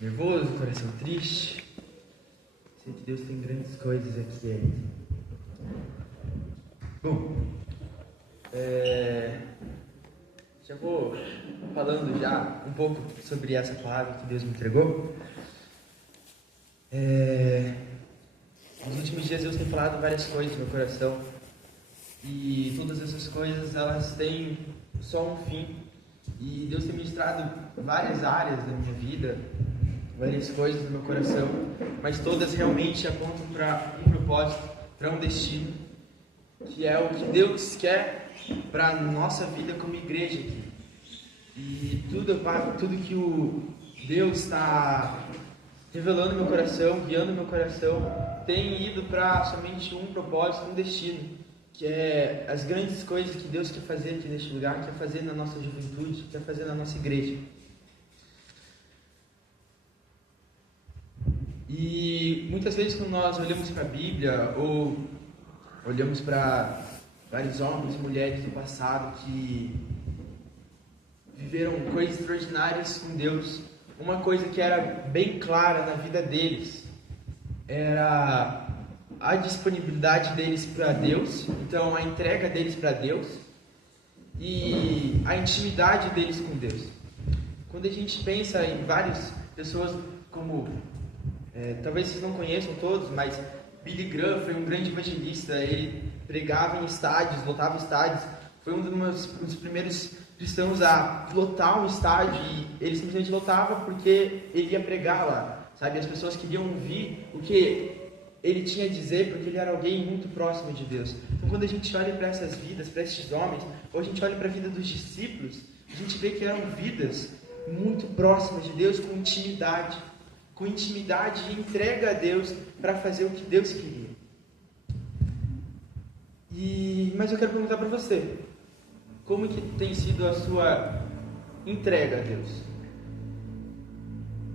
nervoso, coração triste. Sei que Deus tem grandes coisas aqui ainda. Bom, já vou falando já um pouco sobre essa palavra que Deus me entregou. Nos últimos dias Deus tem falado várias coisas no meu coração. E todas essas coisas, elas têm só um fim. E Deus tem ministrado várias áreas da minha vida, várias coisas no meu coração, mas todas realmente apontam para um propósito, para um destino, que é o que Deus quer para a nossa vida como igreja aqui. E tudo que o Deus está revelando no meu coração, guiando meu coração, tem ido para somente um propósito, um destino, que é as grandes coisas que Deus quer fazer aqui neste lugar, quer fazer na nossa juventude, quer fazer na nossa igreja. E muitas vezes quando nós olhamos para a Bíblia, ou olhamos para vários homens e mulheres do passado que viveram coisas extraordinárias com Deus, uma coisa que era bem clara na vida deles era a disponibilidade deles para Deus, então a entrega deles para Deus e a intimidade deles com Deus. Quando a gente pensa em várias pessoas como, talvez vocês não conheçam todos, mas Billy Graham foi um grande evangelista, ele pregava em estádios, lotava estádios, foi um dos primeiros cristãos a lotar um estádio, e ele simplesmente lotava porque ele ia pregar lá, sabe? As pessoas queriam ouvir o que ele tinha a dizer, porque ele era alguém muito próximo de Deus. Então, quando a gente olha para essas vidas, para esses homens, ou a gente olha para a vida dos discípulos, a gente vê que eram vidas muito próximas de Deus, com intimidade e entrega a Deus para fazer o que Deus queria. Mas eu quero perguntar para você, como que tem sido a sua entrega a Deus?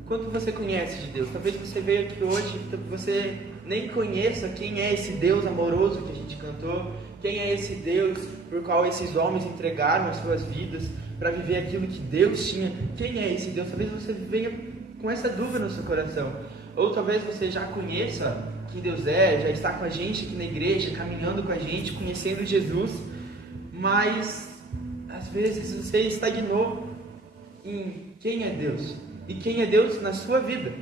Quanto você conhece de Deus? Talvez você veio aqui hoje e você nem conheça quem é esse Deus amoroso que a gente cantou, quem é esse Deus por qual esses homens entregaram as suas vidas para viver aquilo que Deus tinha. Quem é esse Deus? Talvez você venha com essa dúvida no seu coração. Ou talvez você já conheça quem Deus é, já está com a gente aqui na igreja, caminhando com a gente, conhecendo Jesus, mas às vezes você estagnou em quem é Deus. E quem é Deus na sua vida?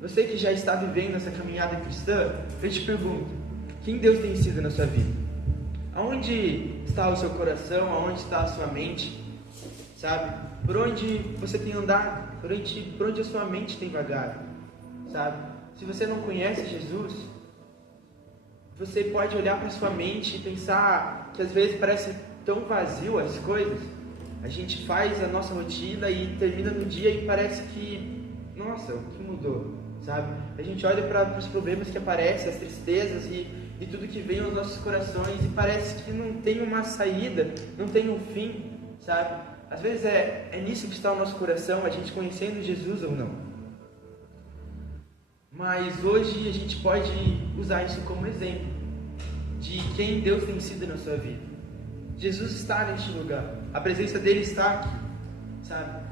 Você que já está vivendo essa caminhada cristã, eu te pergunto, quem Deus tem sido na sua vida? Aonde está o seu coração? Aonde está a sua mente? Sabe? Por onde você tem andado? Por onde a sua mente tem vagado? Sabe? Se você não conhece Jesus, você pode olhar para a sua mente e pensar que às vezes parece tão vazio as coisas. A gente faz a nossa rotina e termina no dia e parece que, nossa, o que mudou, sabe? A gente olha para os problemas que aparecem, as tristezas e tudo que vem aos nossos corações e parece que não tem uma saída, não tem um fim, sabe? Às vezes é nisso que está o nosso coração, a gente conhecendo Jesus ou não. Mas hoje a gente pode usar isso como exemplo de quem Deus tem sido na sua vida. Jesus está neste lugar, a presença dele está aqui, sabe?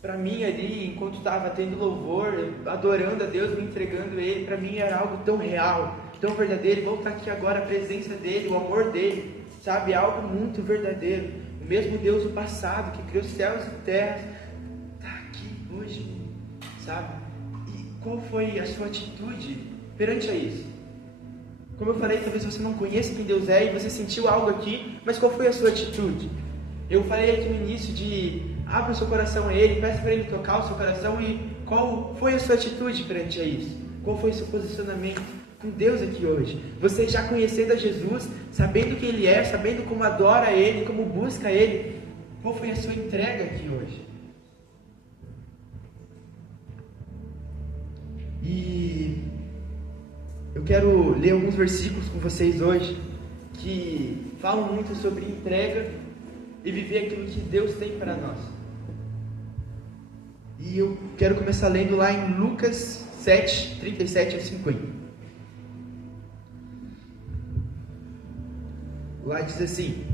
Para mim ali, enquanto estava tendo louvor, adorando a Deus, me entregando a Ele, para mim era algo tão real, tão verdadeiro. Voltar aqui agora, a presença dele, o amor dele, sabe? É algo muito verdadeiro. O mesmo Deus do passado, que criou céus e terras, está aqui hoje, sabe? E qual foi a sua atitude perante a isso? Como eu falei, talvez você não conheça quem Deus é e você sentiu algo aqui, mas qual foi a sua atitude? Eu falei aqui no início de abra o seu coração a Ele, peça para Ele tocar o seu coração, e qual foi a sua atitude perante a isso? Qual foi o seu posicionamento com Deus aqui hoje? Você já conhecendo a Jesus, sabendo quem Ele é, sabendo como adora Ele, como busca Ele, qual foi a sua entrega aqui hoje? E eu quero ler alguns versículos com vocês hoje que falam muito sobre entrega e viver aquilo que Deus tem para nós. E eu quero começar lendo lá em Lucas 7, 37 a 50. Lá diz assim: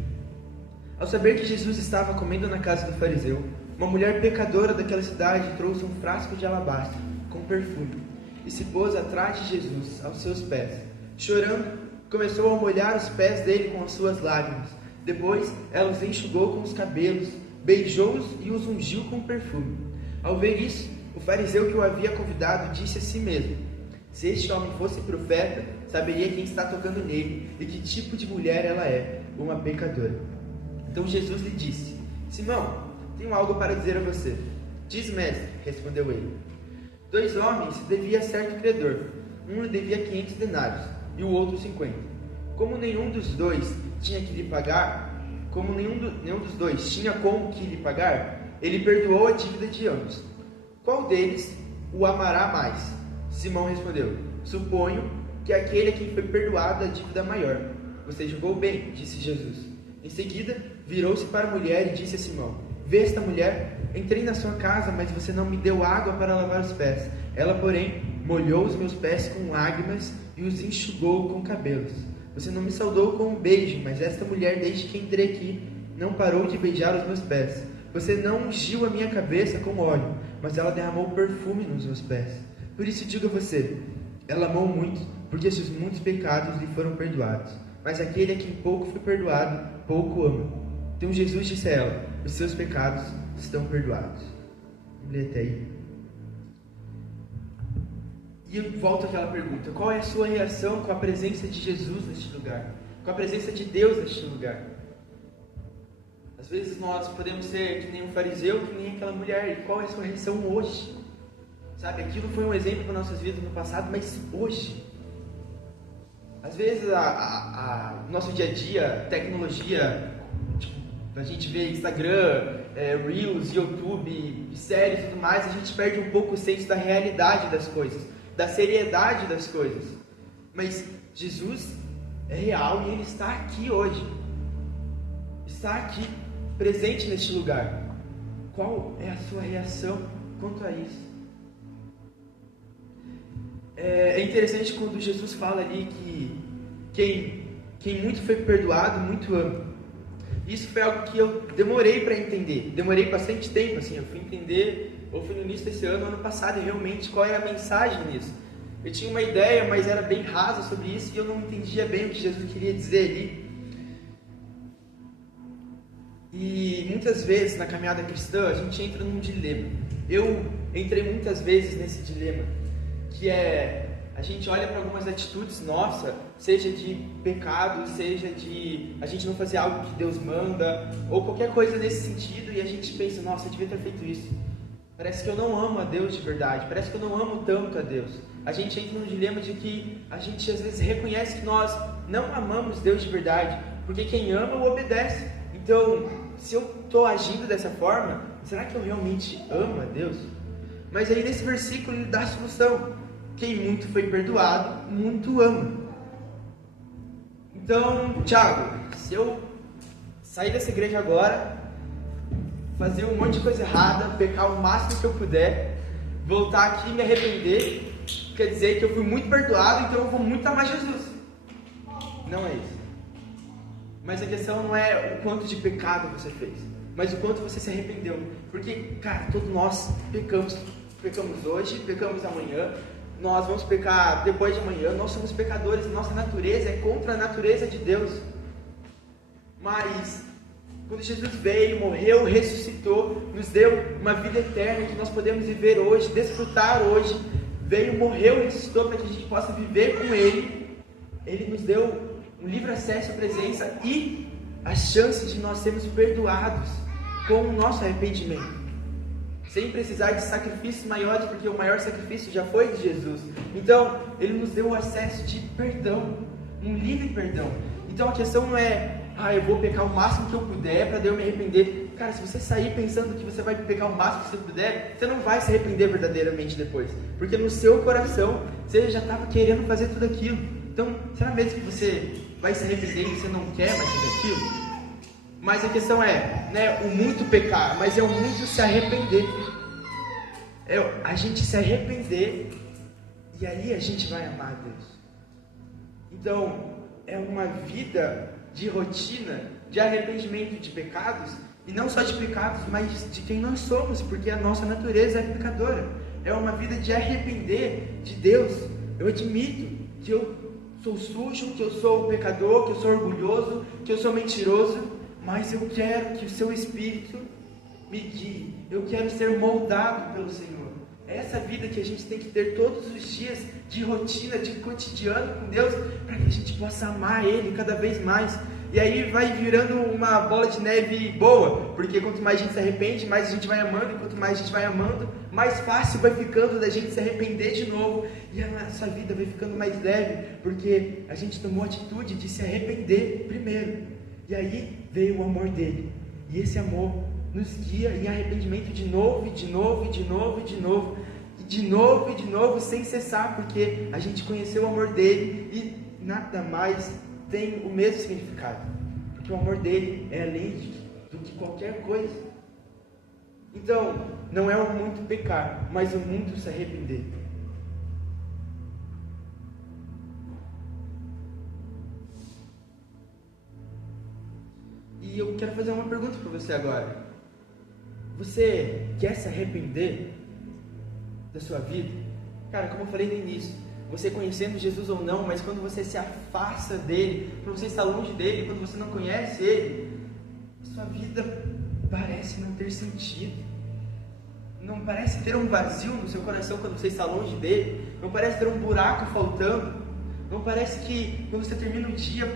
Ao saber que Jesus estava comendo na casa do fariseu, uma mulher pecadora daquela cidade trouxe um frasco de alabastro com perfume e se pôs atrás de Jesus, aos seus pés. Chorando, começou a molhar os pés dele com as suas lágrimas. Depois, ela os enxugou com os cabelos, beijou-os e os ungiu com perfume. Ao ver isso, o fariseu que o havia convidado disse a si mesmo: se este homem fosse profeta, saberia quem está tocando nele e que tipo de mulher ela é, uma pecadora. Então Jesus lhe disse: Simão, tenho algo para dizer a você. Diz, mestre, respondeu ele. 2 homens devia certo credor. Um lhe devia 500 denários e o outro 50. Como nenhum dos dois tinha que lhe pagar, ele perdoou a dívida de ambos. Qual deles o amará mais? Simão respondeu: suponho que aquele a quem foi perdoada a dívida maior. Você julgou bem, disse Jesus. Em seguida, virou-se para a mulher e disse a Simão: vê esta mulher? Entrei na sua casa, mas você não me deu água para lavar os pés. Ela, porém, molhou os meus pés com lágrimas e os enxugou com cabelos. Você não me saudou com um beijo, mas esta mulher, desde que entrei aqui, não parou de beijar os meus pés. Você não ungiu a minha cabeça com óleo, mas ela derramou perfume nos meus pés. Por isso digo a você, ela amou muito, porque seus muitos pecados lhe foram perdoados. Mas aquele a quem pouco foi perdoado, pouco ama. Então Jesus disse a ela: os seus pecados estão perdoados. Vamos ler até aí. E eu volto àquela pergunta: qual é a sua reação com a presença de Jesus neste lugar? Com a presença de Deus neste lugar? Às vezes nós podemos ser que nem um fariseu, que nem aquela mulher. E qual é a sua reação hoje? Sabe, aquilo foi um exemplo para nossas vidas no passado, mas hoje? Às vezes o nosso dia a dia, tecnologia, a gente vê Instagram, Reels, YouTube, séries e tudo mais, a gente perde um pouco o senso da realidade das coisas, da seriedade das coisas. Mas Jesus é real e Ele está aqui hoje. Está aqui, presente neste lugar. Qual é a sua reação quanto a isso? É interessante quando Jesus fala ali que quem muito foi perdoado, muito ama. Isso foi algo que eu demorei para entender. Demorei bastante tempo, assim. Eu fui entender, ou foi no início desse ano passado, realmente qual era a mensagem nisso. Eu tinha uma ideia, mas era bem rasa sobre isso e eu não entendia bem o que Jesus queria dizer ali. E muitas vezes na caminhada cristã a gente entra num dilema. Eu entrei muitas vezes nesse dilema, que é a gente olha para algumas atitudes nossas, seja de pecado, seja de a gente não fazer algo que Deus manda, ou qualquer coisa nesse sentido, e a gente pensa: nossa, eu devia ter feito isso. Parece que eu não amo a Deus de verdade, parece que eu não amo tanto a Deus. A gente entra no dilema de que a gente às vezes reconhece que nós não amamos Deus de verdade, porque quem ama o obedece. Então, se eu estou agindo dessa forma, será que eu realmente amo a Deus? Mas aí nesse versículo ele dá a solução: quem muito foi perdoado, muito ama. Então, Thiago, se eu sair dessa igreja agora, fazer um monte de coisa errada, pecar o máximo que eu puder, voltar aqui e me arrepender, quer dizer que eu fui muito perdoado, então eu vou muito amar Jesus. Não é isso. Mas a questão não é o quanto de pecado você fez, mas o quanto você se arrependeu. Porque, cara, todos nós pecamos. Pecamos hoje, pecamos amanhã, nós vamos pecar depois de amanhã. Nós somos pecadores, nossa natureza é contra a natureza de Deus. Mas quando Jesus veio, morreu, ressuscitou, nos deu uma vida eterna que nós podemos viver hoje, desfrutar hoje, veio, morreu, ressuscitou para que a gente possa viver com Ele. Ele nos deu um livre acesso à presença e a chance de nós sermos perdoados com o nosso arrependimento, sem precisar de sacrifícios maiores, porque o maior sacrifício já foi de Jesus. Então, Ele nos deu o acesso de perdão, um livre perdão. Então a questão não é: eu vou pecar o máximo que eu puder para eu me arrepender. Cara, se você sair pensando que você vai pecar o máximo que você puder, você não vai se arrepender verdadeiramente depois, porque no seu coração você já estava querendo fazer tudo aquilo. Então, será mesmo que você vai se arrepender e você não quer mais fazer aquilo? Mas a questão é, o muito pecar, mas é o muito se arrepender. É a gente se arrepender e aí a gente vai amar a Deus. Então, é uma vida de rotina, de arrependimento de pecados, E não só de pecados, mas de quem nós somos, porque a nossa natureza é pecadora. É uma vida de arrepender de Deus. Eu admito que eu sou sujo, que eu sou pecador, que eu sou orgulhoso, que eu sou mentiroso, mas eu quero que o seu Espírito me guie. Eu quero ser moldado pelo Senhor. É essa vida que a gente tem que ter todos os dias de rotina, de cotidiano com Deus, para que a gente possa amar Ele cada vez mais. E aí vai virando uma bola de neve boa, porque quanto mais a gente se arrepende, mais a gente vai amando, e quanto mais a gente vai amando, mais fácil vai ficando da gente se arrepender de novo, e a nossa vida vai ficando mais leve, porque a gente tomou a atitude de se arrepender primeiro. E aí veio o amor dele, e esse amor nos guia em arrependimento de novo, e de novo, e de novo, e de novo, e de novo, e de novo, sem cessar, porque a gente conheceu o amor dele, e nada mais tem o mesmo significado, porque o amor dele é além do que qualquer coisa. Então, não é o muito pecar, mas o muito se arrepender. E eu quero fazer uma pergunta para você agora. Você quer se arrepender da sua vida? Cara, como eu falei no início, você conhecendo Jesus ou não, mas quando você se afasta dele, quando você está longe dele, quando você não conhece ele, a sua vida parece não ter sentido. Não parece ter um vazio no seu coração quando você está longe dele. Não parece ter um buraco faltando. Não parece que quando você termina o dia,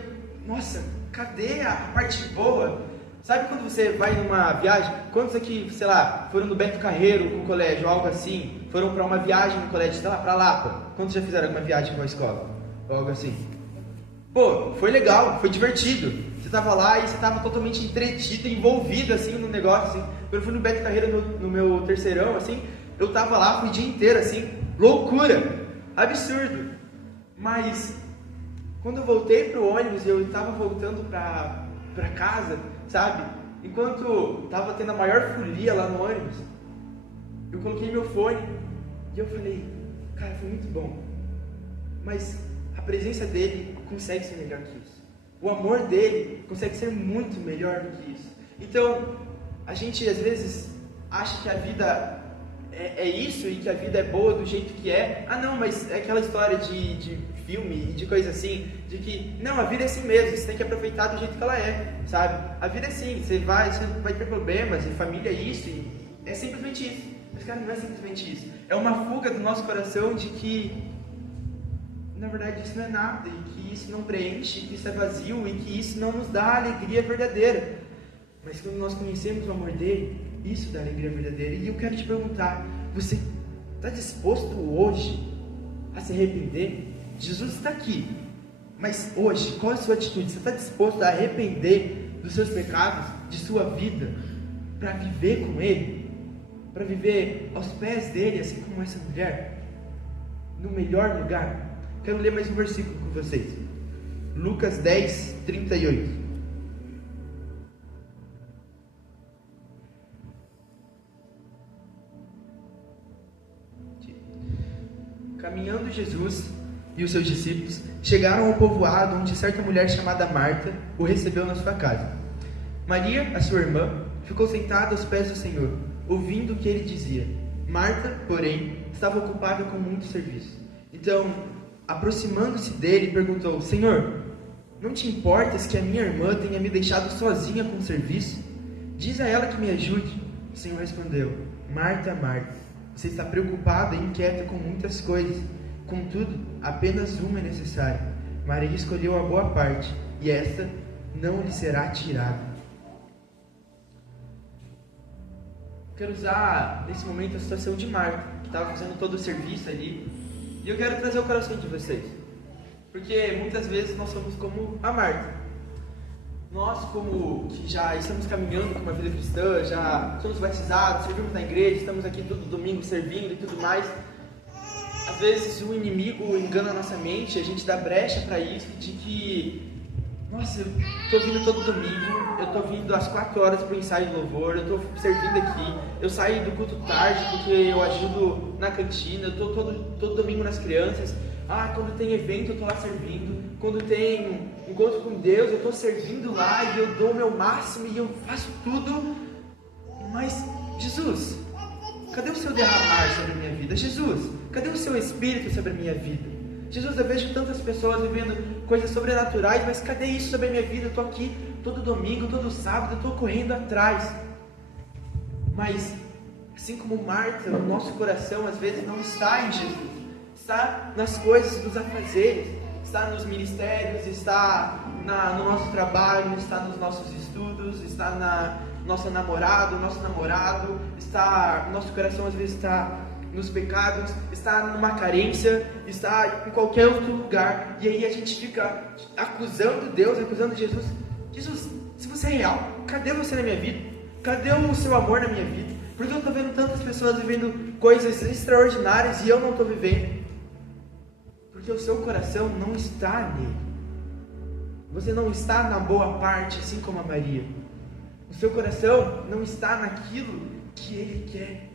nossa, cadê a parte boa? Sabe quando você vai numa viagem? Quantos aqui, sei lá, foram no Beto Carreiro com o colégio, algo assim? Foram para uma viagem no colégio, sei lá, para Lapa? Quantos já fizeram alguma viagem com a escola? Ou algo assim? Pô, foi legal, foi divertido. Você estava lá e você estava totalmente entretido, envolvido assim no negócio. Assim. Quando eu fui no Beto Carreiro no meu terceirão, assim, eu estava lá, fui o dia inteiro, assim, loucura, absurdo. Mas quando eu voltei pro ônibus, eu estava voltando para casa, sabe? Enquanto estava tendo a maior folia lá no ônibus, eu coloquei meu fone e eu falei, cara, foi muito bom. Mas a presença dele consegue ser melhor que isso. O amor dele consegue ser muito melhor do que isso. Então, a gente às vezes acha que a vida é isso e que a vida é boa do jeito que é. Ah não, mas é aquela história de filme e de coisa assim, de que não, a vida é assim mesmo, você tem que aproveitar do jeito que ela é, sabe? A vida é assim, você vai ter problemas, e família é isso, e é simplesmente isso. Mas cara, não é simplesmente isso. É uma fuga do nosso coração de que na verdade isso não é nada, e que isso não preenche, que isso é vazio, e que isso não nos dá alegria verdadeira. Mas quando nós conhecemos o amor dele, isso dá alegria verdadeira. E eu quero te perguntar, você está disposto hoje a se arrepender? Jesus está aqui, mas hoje, qual é a sua atitude? Você está disposto a arrepender dos seus pecados, de sua vida, para viver com Ele? Para viver aos pés dele, assim como essa mulher? No melhor lugar? Quero ler mais um versículo com vocês. Lucas 10, 38. Caminhando Jesus e os seus discípulos chegaram ao povoado onde certa mulher chamada Marta o recebeu na sua casa. Maria, a sua irmã, ficou sentada aos pés do Senhor, ouvindo o que ele dizia. Marta, porém, estava ocupada com muito serviço. Então, aproximando-se dele, perguntou: Senhor, não te importas que a minha irmã tenha me deixado sozinha com o serviço? Diz a ela que me ajude. O Senhor respondeu: Marta, Marta, você está preocupada e inquieta com muitas coisas. Contudo, apenas uma é necessária. Maria escolheu a boa parte, e esta não lhe será tirada. Quero usar nesse momento a situação de Marta, que estava fazendo todo o serviço ali. E eu quero trazer o coração de vocês. Porque muitas vezes nós somos como a Marta. Nós, como que já estamos caminhando com uma vida cristã, já somos batizados, servimos na igreja, estamos aqui todo domingo servindo e tudo mais. Às vezes o inimigo engana a nossa mente, a gente dá brecha para isso, de que, nossa, eu estou vindo todo domingo, eu estou vindo às 4 horas para o ensaio de louvor, eu estou servindo aqui, eu saio do culto tarde porque eu ajudo na cantina, eu estou todo domingo nas crianças. quando tem evento eu estou lá servindo, quando tem encontro com Deus eu estou servindo lá e eu dou o meu máximo e eu faço tudo. Mas, Jesus, cadê o seu derramar sobre a minha vida? Jesus, cadê o seu Espírito sobre a minha vida? Jesus, eu vejo tantas pessoas vivendo coisas sobrenaturais, mas cadê isso sobre a minha vida? Eu estou aqui todo domingo, todo sábado, eu estou correndo atrás. Mas, assim como Marta, o nosso coração às vezes não está em Jesus, está nas coisas dos afazeres, está nos ministérios, está no nosso trabalho, está nos nossos estudos, está na nosso namorado, nosso coração às vezes está nos pecados, está numa carência, está em qualquer outro lugar, e aí a gente fica acusando Deus, acusando Jesus. Jesus, se você é real, cadê você na minha vida? Cadê o seu amor na minha vida? Porque eu estou vendo tantas pessoas vivendo coisas extraordinárias e eu não estou vivendo. Porque o seu coração não está nele. Você não está na boa parte, assim como a Maria. O seu coração não está naquilo que ele quer.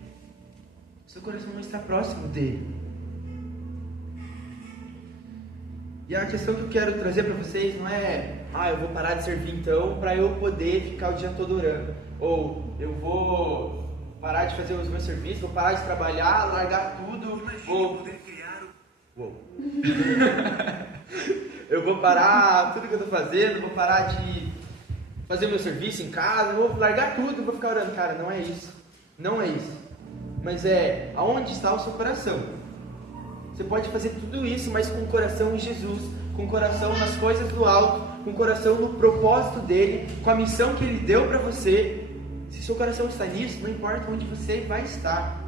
O seu coração não está próximo dele. E a questão que eu quero trazer para vocês não é, eu vou parar de servir então para eu poder ficar o dia todo orando. Ou eu vou parar de fazer os meus serviços, vou parar de trabalhar, largar tudo. Eu vou parar tudo que eu estou fazendo, vou parar de fazer o meu serviço em casa, vou largar tudo, vou ficar orando. Cara, não é isso. Não é isso. Mas aonde está o seu coração? Você pode fazer tudo isso, mas com o coração em Jesus, com o coração nas coisas do alto, com o coração no propósito dele, com a missão que ele deu para você. Se seu coração está nisso, não importa onde você vai estar,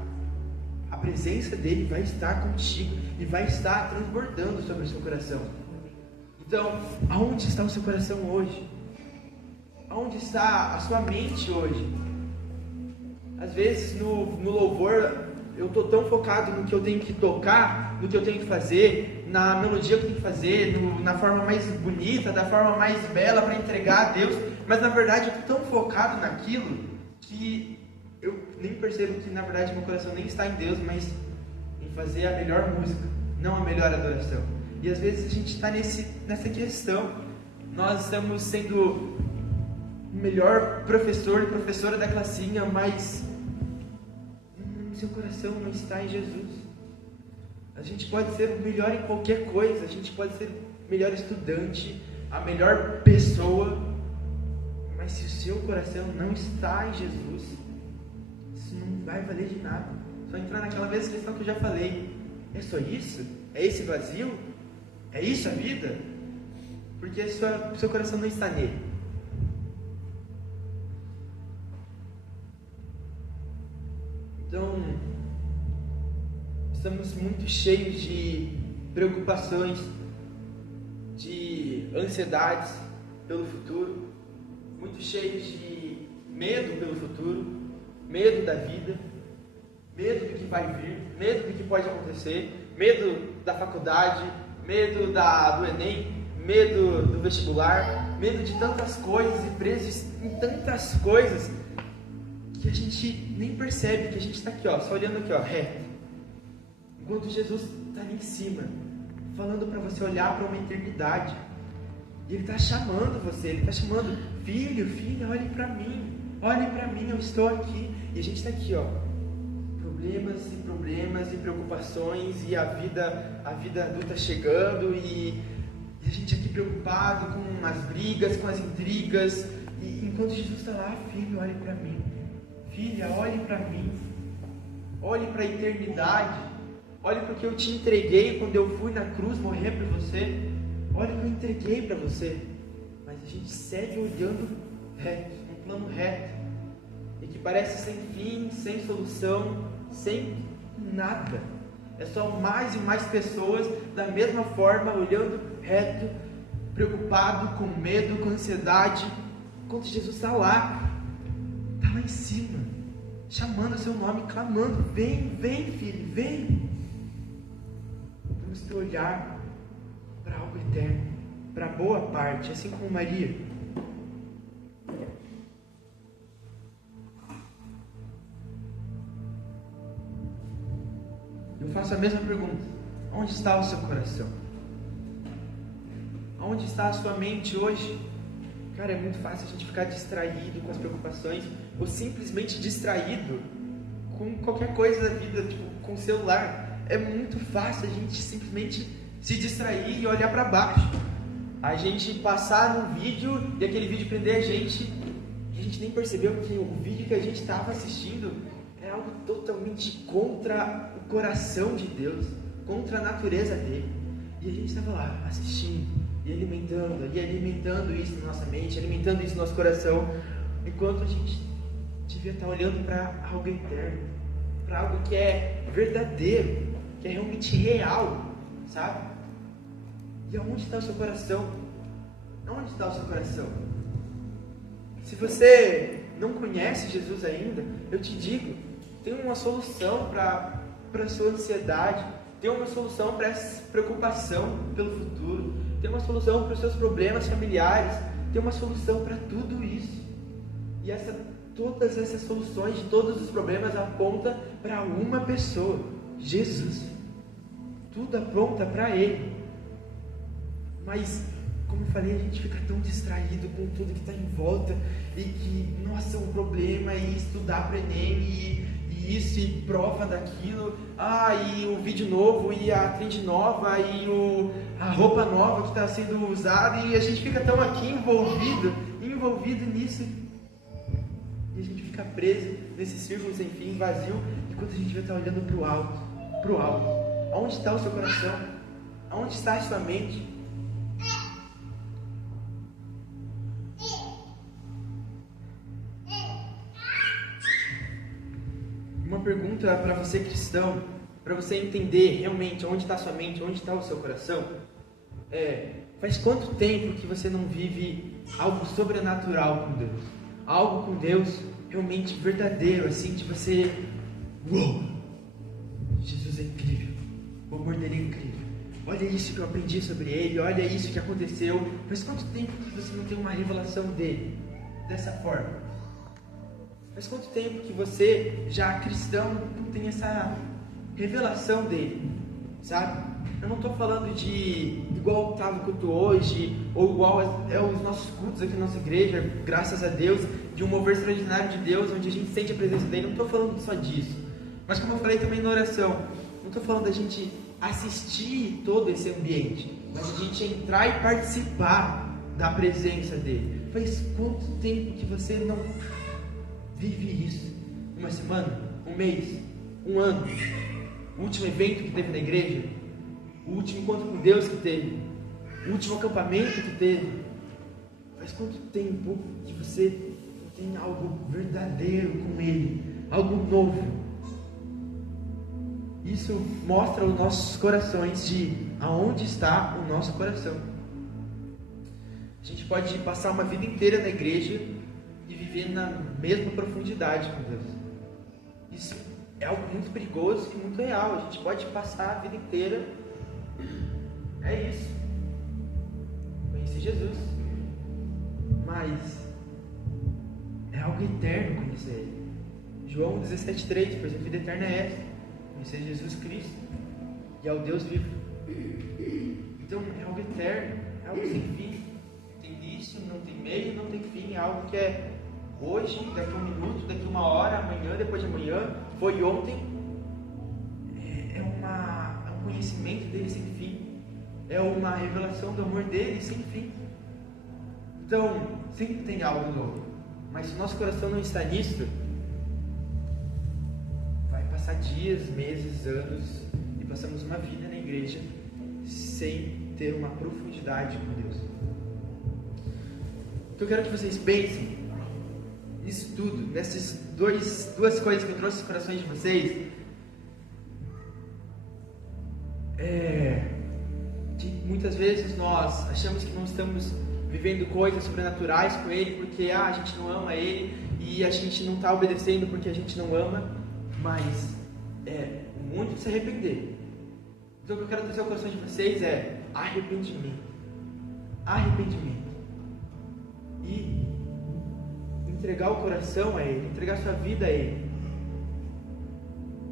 a presença dele vai estar contigo e vai estar transbordando sobre o seu coração. Então, aonde está o seu coração hoje? Aonde está a sua mente hoje? Às vezes no louvor eu estou tão focado no que eu tenho que tocar, no que eu tenho que fazer, na melodia que eu tenho que fazer, na forma mais bonita, da forma mais bela para entregar a Deus, mas na verdade eu estou tão focado naquilo que eu nem percebo que na verdade meu coração nem está em Deus, mas em fazer a melhor música, não a melhor adoração. E às vezes a gente está nessa questão, nós estamos sendo o melhor professor e professora da classinha, mas seu coração não está em Jesus. A gente pode ser o melhor em qualquer coisa, a gente pode ser o melhor estudante, a melhor pessoa, mas se o seu coração não está em Jesus, isso não vai valer de nada. Só entrar naquela mesma questão que eu já falei. É só isso? É esse vazio? É isso a vida? Porque o seu coração não está nele. Então, estamos muito cheios de preocupações, de ansiedades pelo futuro, muito cheios de medo pelo futuro, medo da vida, medo do que vai vir, medo do que pode acontecer, medo da faculdade, medo do Enem, medo do vestibular, medo de tantas coisas e presos em tantas coisas que a gente nem percebe que a gente está aqui, só olhando aqui, reto. Enquanto Jesus está ali em cima, falando para você olhar para uma eternidade. E Ele está chamando você, Ele está chamando, filho, filha, olhe para mim, eu estou aqui. E a gente está aqui, problemas e preocupações, e a vida adulta chegando, e a gente aqui preocupado com as brigas, com as intrigas, e enquanto Jesus está lá, filho, olhe para mim. Filha, olhe para mim, olhe para a eternidade, olhe para o que eu te entreguei quando eu fui na cruz morrer por você, olhe o que eu entreguei para você. Mas a gente segue olhando reto, num plano reto, e que parece sem fim, sem solução, sem nada. É só mais e mais pessoas da mesma forma, olhando reto, preocupado, com medo, com ansiedade, enquanto Jesus está lá em cima, chamando o seu nome, clamando, vem, filho, vem. Vamos ter olhar para algo eterno, para a boa parte, assim como Maria. Eu faço a mesma pergunta. Onde está o seu coração? Onde está a sua mente hoje? Cara, é muito fácil a gente ficar distraído com as preocupações, ou simplesmente distraído com qualquer coisa da vida, tipo, com o celular. É muito fácil a gente simplesmente se distrair e olhar para baixo. A gente passar num vídeo e aquele vídeo prender a gente nem percebeu que o vídeo que a gente estava assistindo é algo totalmente contra o coração de Deus, contra a natureza dele. E a gente estava lá assistindo e alimentando isso na nossa mente, alimentando isso no nosso coração, enquanto a gente devia estar olhando para algo eterno, para algo que é verdadeiro, que é realmente real, sabe? E aonde está o seu coração? Aonde está o seu coração? Se você não conhece Jesus ainda, eu te digo, tem uma solução para a sua ansiedade, tem uma solução para essa preocupação pelo futuro, tem uma solução para os seus problemas familiares, tem uma solução para tudo isso. E todas essas soluções de todos os problemas apontam para uma pessoa, Jesus. Tudo aponta para Ele. Mas, como eu falei, a gente fica tão distraído com tudo que está em volta e que, nossa, um problema é estudar para Enem e isso e prova daquilo, e o vídeo novo e a trend nova e a roupa nova que está sendo usada, e a gente fica tão aqui envolvido nisso, e a gente fica preso nesse círculo sem fim, vazio, enquanto a gente vai estar olhando para o alto. Aonde está o seu coração? Aonde está a sua mente? Uma pergunta para você cristão, para você entender realmente onde está a sua mente, onde está o seu coração, faz quanto tempo que você não vive algo sobrenatural com Deus? Algo com Deus realmente verdadeiro, assim, de você, uou, Jesus é incrível, o amor dele é incrível, olha isso que eu aprendi sobre ele, olha isso que aconteceu. Faz quanto tempo que você não tem uma revelação dele dessa forma? Faz quanto tempo que você, já cristão, não tem essa revelação dele, sabe? Eu não estou falando de igual estava o culto hoje, ou igual os nossos cultos aqui na nossa igreja, graças a Deus, de um mover extraordinário de Deus, onde a gente sente a presença dele. Não estou falando só disso. Mas como eu falei também na oração, não estou falando da gente assistir todo esse ambiente, mas a gente entrar e participar da presença dele. Faz quanto tempo que você não vive isso? Uma semana? Um mês? Um ano? O último evento que teve na igreja? O último encontro com Deus que teve? O último acampamento que teve? Faz quanto tempo que você tem algo verdadeiro com Ele? Algo novo? Isso mostra os nossos corações de aonde está o nosso coração. A gente pode passar uma vida inteira na igreja e viver na mesma profundidade com Deus. Isso é algo muito perigoso e muito real. A gente pode passar a vida inteira, é isso, conhecer Jesus, mas é algo eterno conhecer Ele. João 17,3, pois a vida eterna é essa, conhecer Jesus Cristo e ao Deus vivo. Então é algo eterno, é algo sem fim. Tem início, não tem meio, não tem fim. É algo que é hoje, daqui a um minuto, daqui a uma hora, amanhã, depois de amanhã, foi ontem. É um conhecimento dele sem fim. É uma revelação do amor dele sem fim. Então, sempre tem algo novo. Mas se o nosso coração não está nisso, vai passar dias, meses, anos, e passamos uma vida na igreja sem ter uma profundidade com Deus. Então eu quero que vocês pensem nisso tudo, nessas duas coisas que eu trouxe nos corações de vocês. Que muitas vezes nós achamos que não estamos vivendo coisas sobrenaturais com Ele porque a gente não ama Ele e a gente não está obedecendo porque a gente não ama, mas é muito se arrepender. Então o que eu quero trazer ao coração de vocês é arrependimento. E entregar o coração a Ele, entregar sua vida a Ele.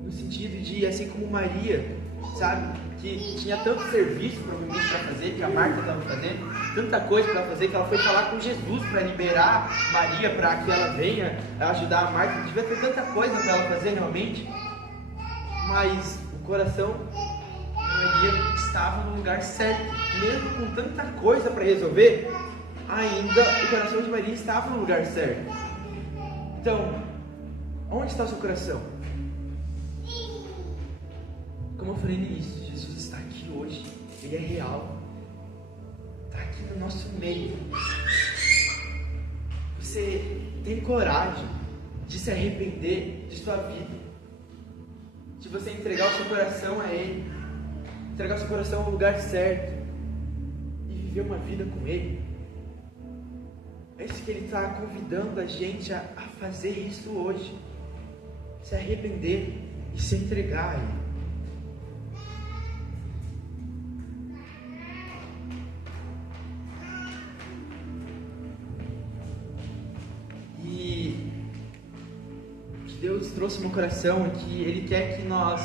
No sentido de, assim como Maria sabe? Que tinha tanto serviço provavelmente para fazer, que a Marta estava fazendo, tanta coisa para fazer, que ela foi falar com Jesus para liberar Maria, para que ela venha ajudar a Marta. Devia ter tanta coisa para ela fazer realmente, mas o coração de Maria estava no lugar certo, mesmo com tanta coisa para resolver, ainda o coração de Maria estava no lugar certo. Então, onde está o seu coração? Como eu falei no início, Jesus está aqui hoje, Ele é real, está aqui no nosso meio. Você tem coragem de se arrepender de sua vida, de você entregar o seu coração a Ele, entregar o seu coração ao lugar certo e viver uma vida com Ele? É isso que Ele está convidando a gente a fazer isso hoje, se arrepender e se entregar a Ele. E o que Deus trouxe no meu coração é que Ele quer que nós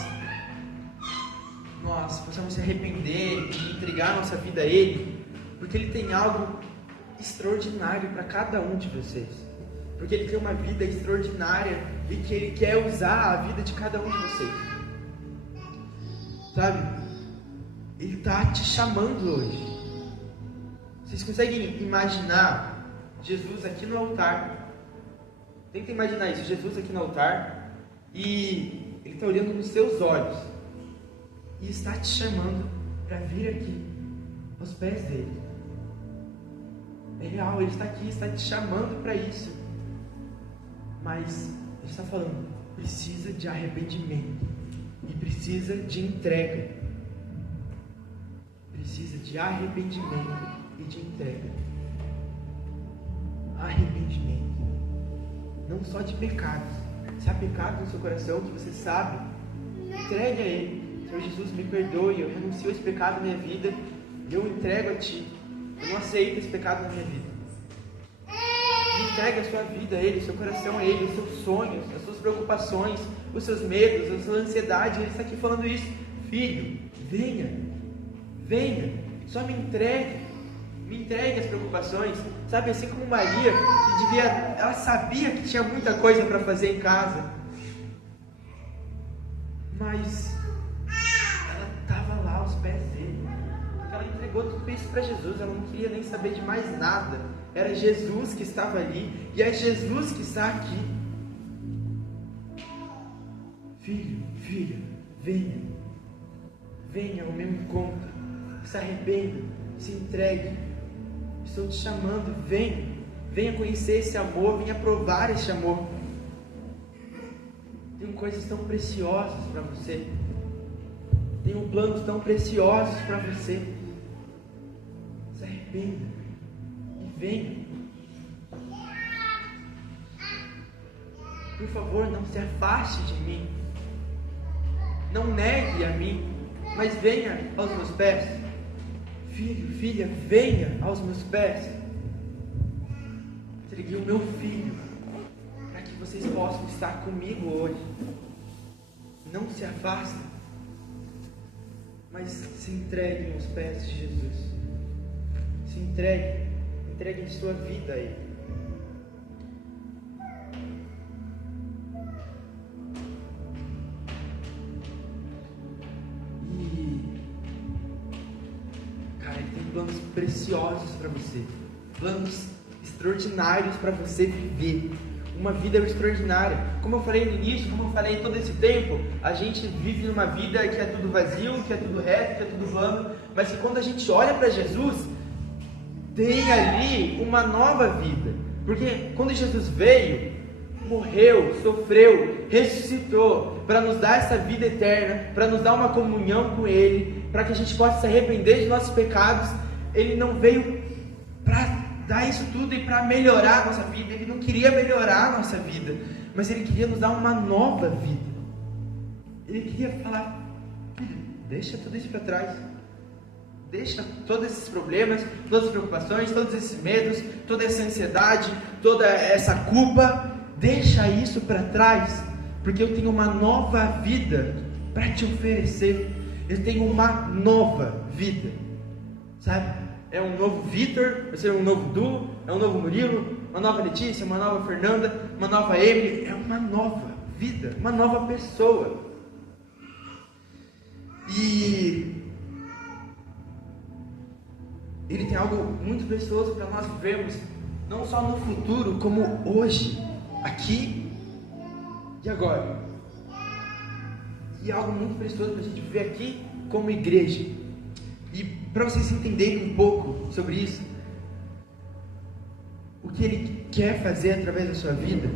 possamos se arrepender e entregar a nossa vida a Ele, porque Ele tem algo extraordinário para cada um de vocês, porque Ele tem uma vida extraordinária e que Ele quer usar a vida de cada um de vocês, sabe? Ele está te chamando hoje. Vocês conseguem imaginar Jesus aqui no altar? Tenta imaginar isso, Jesus aqui no altar, e Ele está olhando nos seus olhos e está te chamando para vir aqui aos pés dele. É real, Ele está aqui, está te chamando para isso, mas Ele está falando, precisa de arrependimento e precisa de entrega. Precisa de arrependimento e de entrega. Arrependimento, não só de pecados. Se há pecado no seu coração que você sabe, entregue a Ele. Senhor Jesus, me perdoe, eu renuncio a esse pecado na minha vida, eu entrego a Ti, eu não aceito esse pecado na minha vida. Entregue a sua vida a Ele, o seu coração a Ele, os seus sonhos, as suas preocupações, os seus medos, a sua ansiedade. Ele está aqui falando isso. Filho, venha, só me entregue as preocupações, sabe, assim como Maria, ela sabia que tinha muita coisa para fazer em casa, mas ela estava lá aos pés dele, porque ela entregou tudo isso para Jesus, ela não queria nem saber de mais nada, era Jesus que estava ali, e é Jesus que está aqui. Filho, filha, venha ao meu encontro, se arrependa, se entregue, estou te chamando, venha conhecer esse amor, venha provar esse amor. Tenho coisas tão preciosas para você, tenho planos tão preciosos para você. Se arrependa e venha. Por favor, não se afaste de mim, não negue a mim, mas venha aos meus pés. Filho, filha, venha aos meus pés. Entreguei o meu filho para que vocês possam estar comigo hoje. Não se afastem, mas se entreguem aos pés de Jesus. Se entreguem sua vida a Ele. Planos preciosos para você, planos extraordinários para você viver, uma vida extraordinária. Como eu falei no início, como eu falei todo esse tempo, a gente vive numa vida que é tudo vazio, que é tudo reto, que é tudo vano, mas que quando a gente olha para Jesus, tem ali uma nova vida, porque quando Jesus veio, morreu, sofreu, ressuscitou, para nos dar essa vida eterna, para nos dar uma comunhão com Ele, para que a gente possa se arrepender de nossos pecados. Ele não veio para dar isso tudo e para melhorar a nossa vida. Ele não queria melhorar a nossa vida, mas Ele queria nos dar uma nova vida. Ele queria falar, filho, deixa tudo isso para trás, deixa todos esses problemas, todas as preocupações, todos esses medos, toda essa ansiedade, toda essa culpa, deixa isso para trás, porque eu tenho uma nova vida para te oferecer. eles têm uma nova vida, sabe? É um novo Vitor, vai ser um novo Du, é um novo Murilo, uma nova Letícia, uma nova Fernanda, uma nova Emily, é uma nova vida, uma nova pessoa. E ele tem algo muito precioso para nós vivermos, não só no futuro, como hoje, aqui e agora. E algo muito precioso para a gente viver aqui como igreja. E para vocês entenderem um pouco sobre isso, o que ele quer fazer através da sua vida.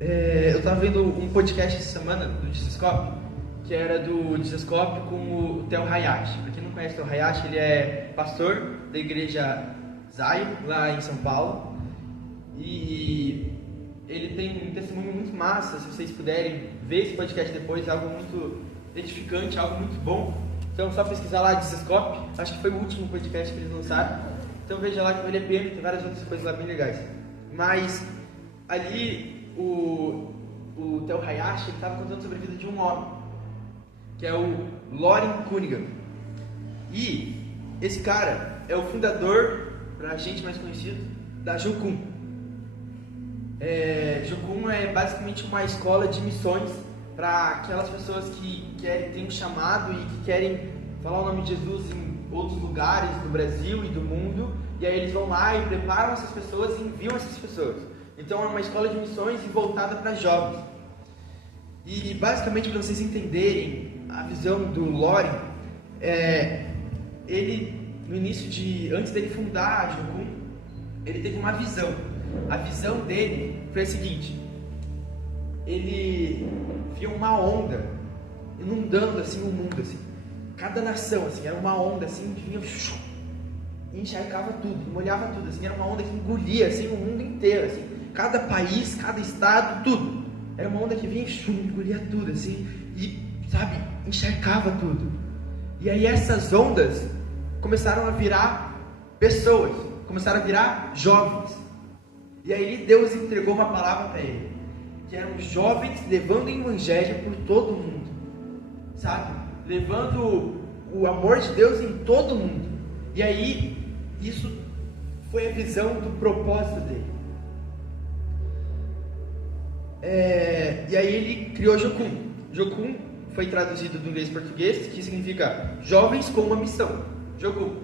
Eu estava vendo um podcast essa semana do Discoscope, que era do Discoscope com o Theo Hayashi. Para quem não conhece o Theo Hayashi, ele é pastor da igreja Zion, lá em São Paulo. E ele tem um testemunho muito massa. Se vocês puderem ver esse podcast depois, é algo muito edificante, algo muito bom. Então, só pesquisar lá Discoscope, acho que foi o último podcast que eles lançaram. Então, veja lá que vale a pena, tem várias outras coisas lá bem legais. Mas, ali, o Theo Hayashi estava contando sobre a vida de um homem, que é o Loren Cunningham. E esse cara é o fundador, para a gente mais conhecido, da Jocum. Jocum é basicamente uma escola de missões para aquelas pessoas que têm um chamado e que querem falar o nome de Jesus em outros lugares do Brasil e do mundo, e aí eles vão lá e preparam essas pessoas e enviam essas pessoas. Então é uma escola de missões voltada para jovens. E basicamente, para vocês entenderem a visão do Loren, ele, no início antes dele fundar a Jocum, ele teve uma visão. A visão dele foi a seguinte: ele via uma onda inundando assim o mundo, assim. Cada nação, assim, era uma onda assim, que vinha e encharcava tudo, molhava tudo, assim, era uma onda que engolia assim o mundo inteiro, assim. Cada país, cada estado, tudo. Era uma onda que vinha e engolia tudo, assim, e, sabe, encharcava tudo. E aí essas ondas começaram a virar pessoas, começaram a virar jovens. E aí Deus entregou uma palavra para ele, que eram jovens levando o evangelho por todo mundo, sabe? Levando o amor de Deus em todo mundo. E aí, isso foi a visão do propósito dele. E aí ele criou Jocum. Jocum foi traduzido do inglês para português, que significa jovens com uma missão. Jocum.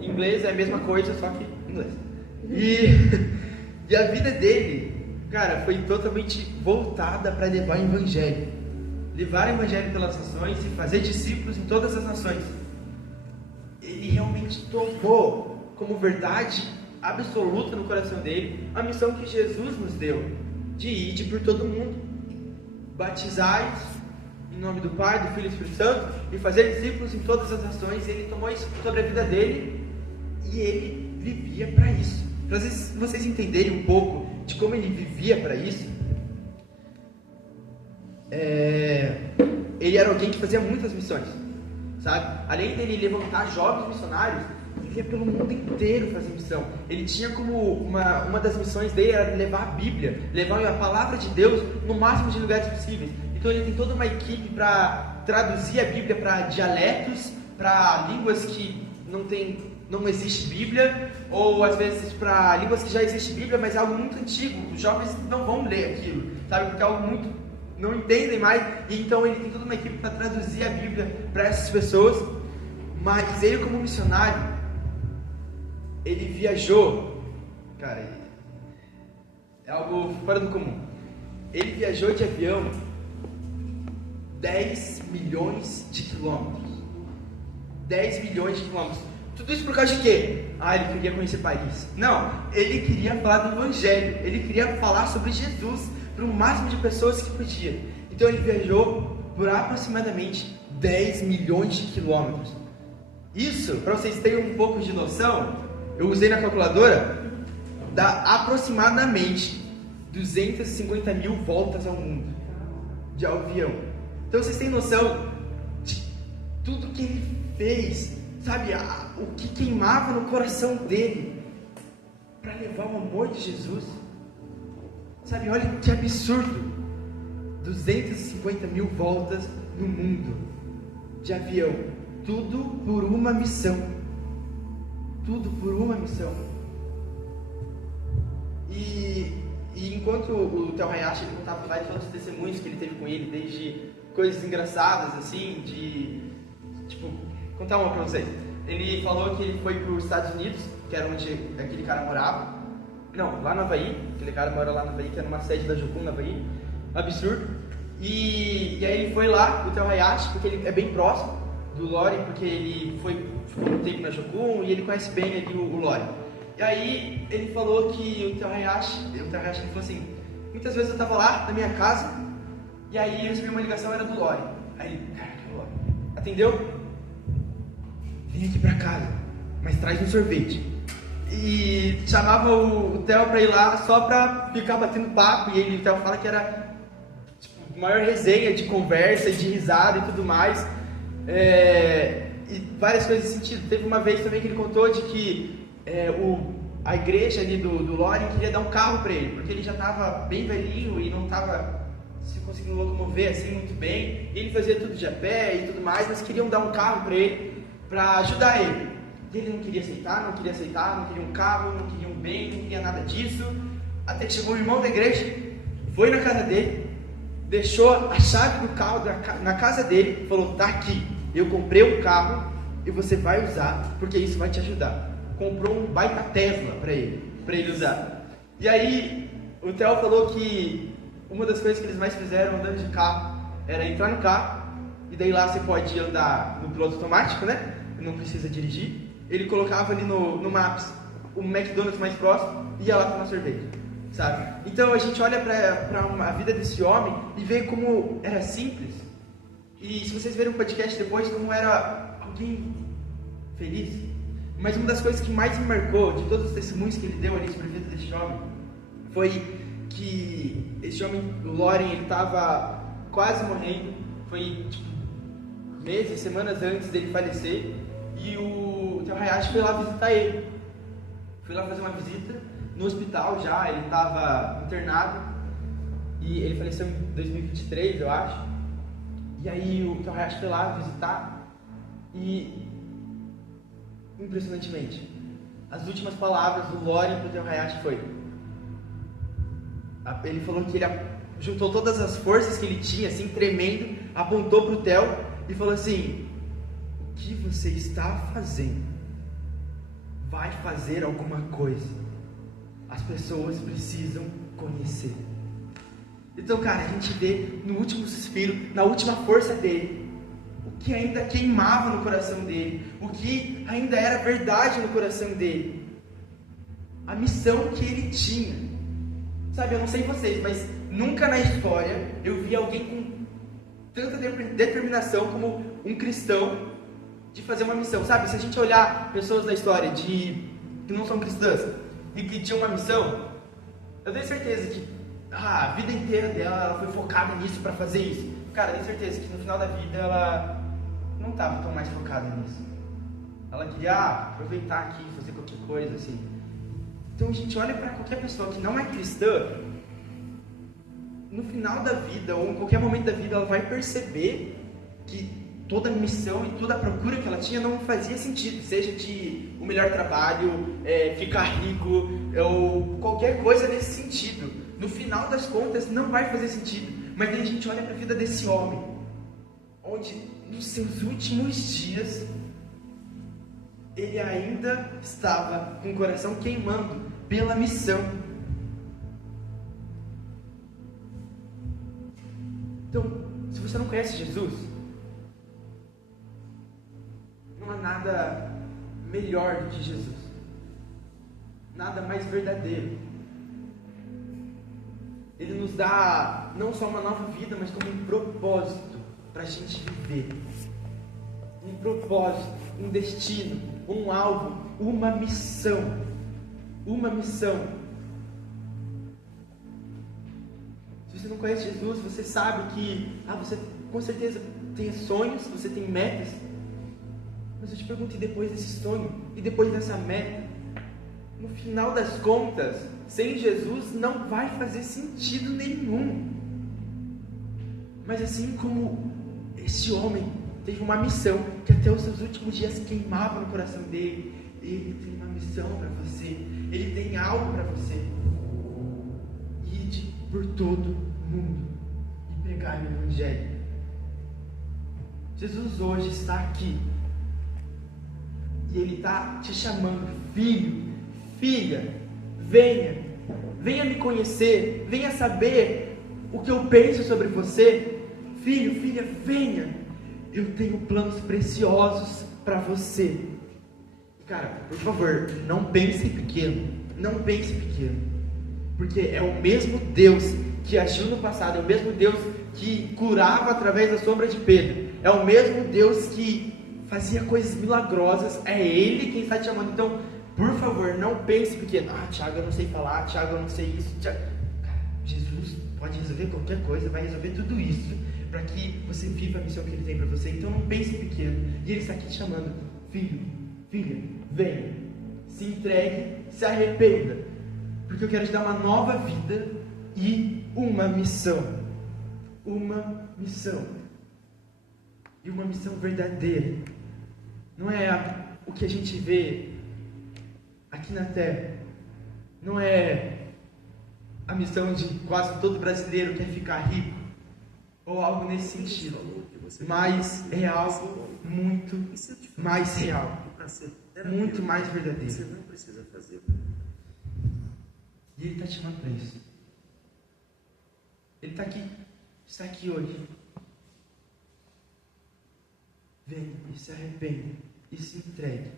Em inglês é a mesma coisa, só que em inglês. E a vida dele, cara, foi totalmente voltada para levar o evangelho. Levar o evangelho pelas nações e fazer discípulos em todas as nações. Ele realmente tomou como verdade absoluta no coração dele a missão que Jesus nos deu, de ir por todo mundo, batizai em nome do Pai, do Filho e do Espírito Santo, e fazer discípulos em todas as nações. Ele tomou isso sobre a vida dele e ele vivia para isso. Para vocês entenderem um pouco de como ele vivia para isso, ele era alguém que fazia muitas missões, sabe? Além dele levantar jovens missionários, ele ia pelo mundo inteiro fazer missão. Ele tinha como uma das missões dele era levar a Bíblia, levar a palavra de Deus no máximo de lugares possíveis. Então ele tem toda uma equipe para traduzir a Bíblia para dialetos, para línguas que não existe Bíblia, ou às vezes para línguas que já existe Bíblia, mas é algo muito antigo. Os jovens não vão ler aquilo, sabe? Porque é algo muito, não entendem mais. E então ele tem toda uma equipe para traduzir a Bíblia para essas pessoas. Mas ele, como missionário, ele viajou, cara, é algo fora do comum. Ele viajou de avião 10 milhões de quilômetros. 10 milhões de quilômetros. Tudo isso por causa de quê? Ele queria conhecer Paris. Não, ele queria falar do Evangelho. Ele queria falar sobre Jesus para o máximo de pessoas que podia. Então ele viajou por aproximadamente 10 milhões de quilômetros. Isso, para vocês terem um pouco de noção, eu usei na calculadora, dá aproximadamente 250 mil voltas ao mundo de avião. Então vocês têm noção de tudo que ele fez, sabe, o que queimava no coração dele para levar o amor de Jesus, sabe? Olha que absurdo. 250 mil voltas no mundo de avião, tudo por uma missão. Tudo por uma missão. E enquanto o Theo Hayashi contava vários outros testemunhos que ele teve com ele, desde coisas engraçadas, assim, tipo, contar uma pra vocês. Ele falou que ele foi para os Estados Unidos, que era onde aquele cara morava. Não, lá no Havaí, aquele cara mora lá no Havaí, que era uma sede da Jocum no Havaí. Absurdo. E aí ele foi lá, o Theo Hayashi, porque ele é bem próximo do Lore, porque ele ficou um tempo na Jocum e ele conhece bem ali o Lore. E aí ele falou que o Theo Hayashi falou assim, muitas vezes eu estava lá na minha casa, e aí eu recebi uma ligação, era do Lore. Aí ele, cara, que Lore? Atendeu? Vem aqui pra casa, mas traz um sorvete. E chamava o Theo pra ir lá só pra ficar batendo papo, e o Theo fala que era tipo, maior resenha de conversa, de risada e tudo mais. E várias coisas nesse sentido. Teve uma vez também que ele contou de que a igreja ali do Loren queria dar um carro para ele, porque ele já estava bem velhinho e não estava se conseguindo locomover assim muito bem. Ele fazia tudo de a pé e tudo mais, mas queriam dar um carro para ele, para ajudar ele. E ele não queria aceitar, não queria um carro, não queria um bem, não queria nada disso. Até que chegou o irmão da igreja, foi na casa dele, deixou a chave do carro na casa dele e falou, tá aqui, eu comprei um carro e você vai usar, porque isso vai te ajudar. Comprou um baita Tesla para ele usar. E aí o Theo falou que uma das coisas que eles mais fizeram andando de carro era entrar no carro, e daí lá você pode andar no piloto automático, né? Não precisa dirigir. Ele colocava ali no Maps o McDonald's mais próximo e ia lá tomar sorvete, sabe? Então a gente olha para a vida desse homem e vê como era simples. E se vocês verem o podcast depois, como era alguém feliz. Mas uma das coisas que mais me marcou de todos os testemunhos que ele deu ali sobre a vida desse homem foi que esse homem, o Loren, ele estava quase morrendo. Foi tipo, meses, semanas antes dele falecer. E o Theo Hayashi foi lá visitar ele. Foi lá fazer uma visita no hospital já, ele estava internado. E ele faleceu em 2023, eu acho. E aí o Theo Hayashi foi lá visitar. E, impressionantemente, as últimas palavras do Loren para o Theo Hayashi foi... Ele falou que ele juntou todas as forças que ele tinha, assim, tremendo, apontou para o Theo e falou assim... O que você está fazendo? Vai fazer alguma coisa. As pessoas precisam conhecer. Então, cara, a gente vê no último suspiro, na última força dele, o que ainda queimava no coração dele, o que ainda era verdade no coração dele, a missão que ele tinha. Sabe, eu não sei vocês, mas nunca na história eu vi alguém com tanta determinação como um cristão de fazer uma missão, sabe? Se a gente olhar pessoas da história que não são cristãs e que tinham uma missão, eu tenho certeza que a vida inteira dela ela foi focada nisso, para fazer isso. Cara, eu tenho certeza que no final da vida ela não estava tão mais focada nisso. Ela queria aproveitar aqui, fazer qualquer coisa assim. Então a gente olha para qualquer pessoa que não é cristã, no final da vida ou em qualquer momento da vida ela vai perceber que toda a missão e toda a procura que ela tinha não fazia sentido, seja de o melhor trabalho, ficar rico, ou qualquer coisa nesse sentido. No final das contas não vai fazer sentido. Mas daí a gente olha para a vida desse homem, onde nos seus últimos dias ele ainda estava com o coração queimando pela missão. Então, se você não conhece Jesus, não há nada melhor do que Jesus, nada mais verdadeiro. Ele nos dá não só uma nova vida, mas como um propósito para a gente viver. Um propósito, um destino, um alvo, uma missão. Uma missão. Se você não conhece Jesus, você sabe que você com certeza tem sonhos, você tem metas. Mas eu te pergunto, e depois desse sonho? E depois dessa meta? No final das contas, sem Jesus não vai fazer sentido nenhum. Mas assim como esse homem teve uma missão que até os seus últimos dias queimava no coração dele, ele tem uma missão para você, ele tem algo para você. Ide por todo mundo e pregai o Evangelho. Jesus hoje está aqui e Ele está te chamando, filho, filha, venha me conhecer, venha saber o que eu penso sobre você. Filho, filha, venha, eu tenho planos preciosos para você. Cara, por favor, não pense pequeno, porque é o mesmo Deus que agiu no passado, é o mesmo Deus que curava através da sombra de Pedro, é o mesmo Deus que fazia coisas milagrosas, é Ele quem está te chamando. Então, por favor, não pense pequeno. Tiago, eu não sei falar, Tiago, eu não sei isso. Cara, Jesus pode resolver qualquer coisa, vai resolver tudo isso para que você viva a missão que Ele tem para você. Então não pense pequeno. E Ele está aqui te chamando, filho, filha, venha, se entregue, se arrependa, porque eu quero te dar uma nova vida e uma missão. E uma missão verdadeira. Não é o que a gente vê aqui na Terra. Não é a missão de quase todo brasileiro que quer ficar rico, ou algo nesse sentido, mas é algo muito mais real, muito mais verdadeiro. Você não precisa fazer. E Ele está te chamando para isso. Ele está aqui hoje. Venha e se arrependa e se entregue.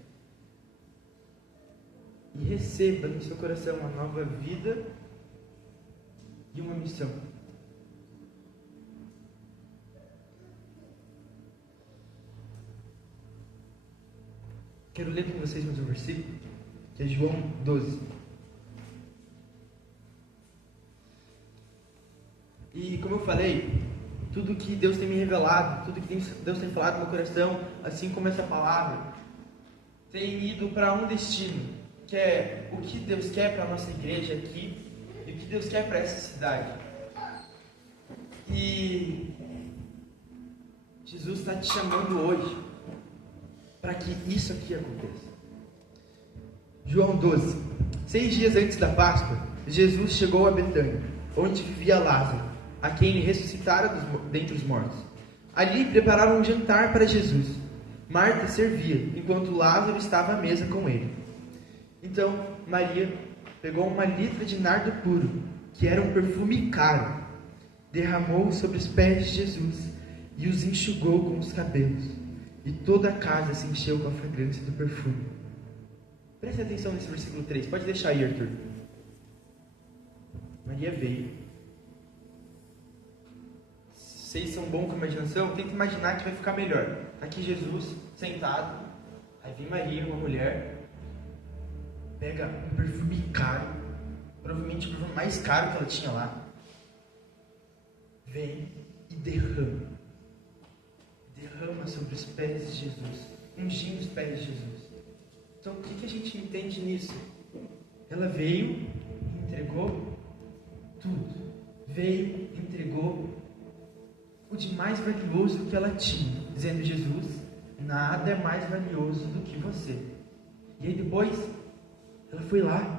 E receba no seu coração uma nova vida e uma missão. Quero ler com vocês mais um versículo, que é João 12. E como eu falei, tudo que Deus tem me revelado, tudo que Deus tem falado no meu coração, assim como essa palavra, tem ido para um destino, que é o que Deus quer para a nossa igreja aqui e o que Deus quer para essa cidade. E Jesus está te chamando hoje para que isso aqui aconteça. João 12. 6 dias antes da Páscoa, Jesus chegou a Betânia, onde vivia Lázaro, a quem ele ressuscitara dentre os mortos. Ali prepararam um jantar para Jesus. Marta servia, enquanto Lázaro estava à mesa com ele. Então Maria pegou uma litra de nardo puro, que era um perfume caro, derramou sobre os pés de Jesus e os enxugou com os cabelos. E toda a casa se encheu com a fragrância do perfume. Preste atenção nesse versículo 3. Pode deixar aí, Arthur. Maria veio. Vocês são bons com imaginação? Tenta imaginar que vai ficar melhor. Aqui Jesus, sentado. Aí vem Maria, uma mulher. Pega um perfume caro. Provavelmente o perfume mais caro que ela tinha lá. Vem e derrama. Derrama sobre os pés de Jesus, ungindo os pés de Jesus. Então o que a gente entende nisso? Ela veio e entregou tudo. Veio e entregou o de mais valioso que ela tinha, dizendo: Jesus, nada é mais valioso do que você. E aí depois ela foi lá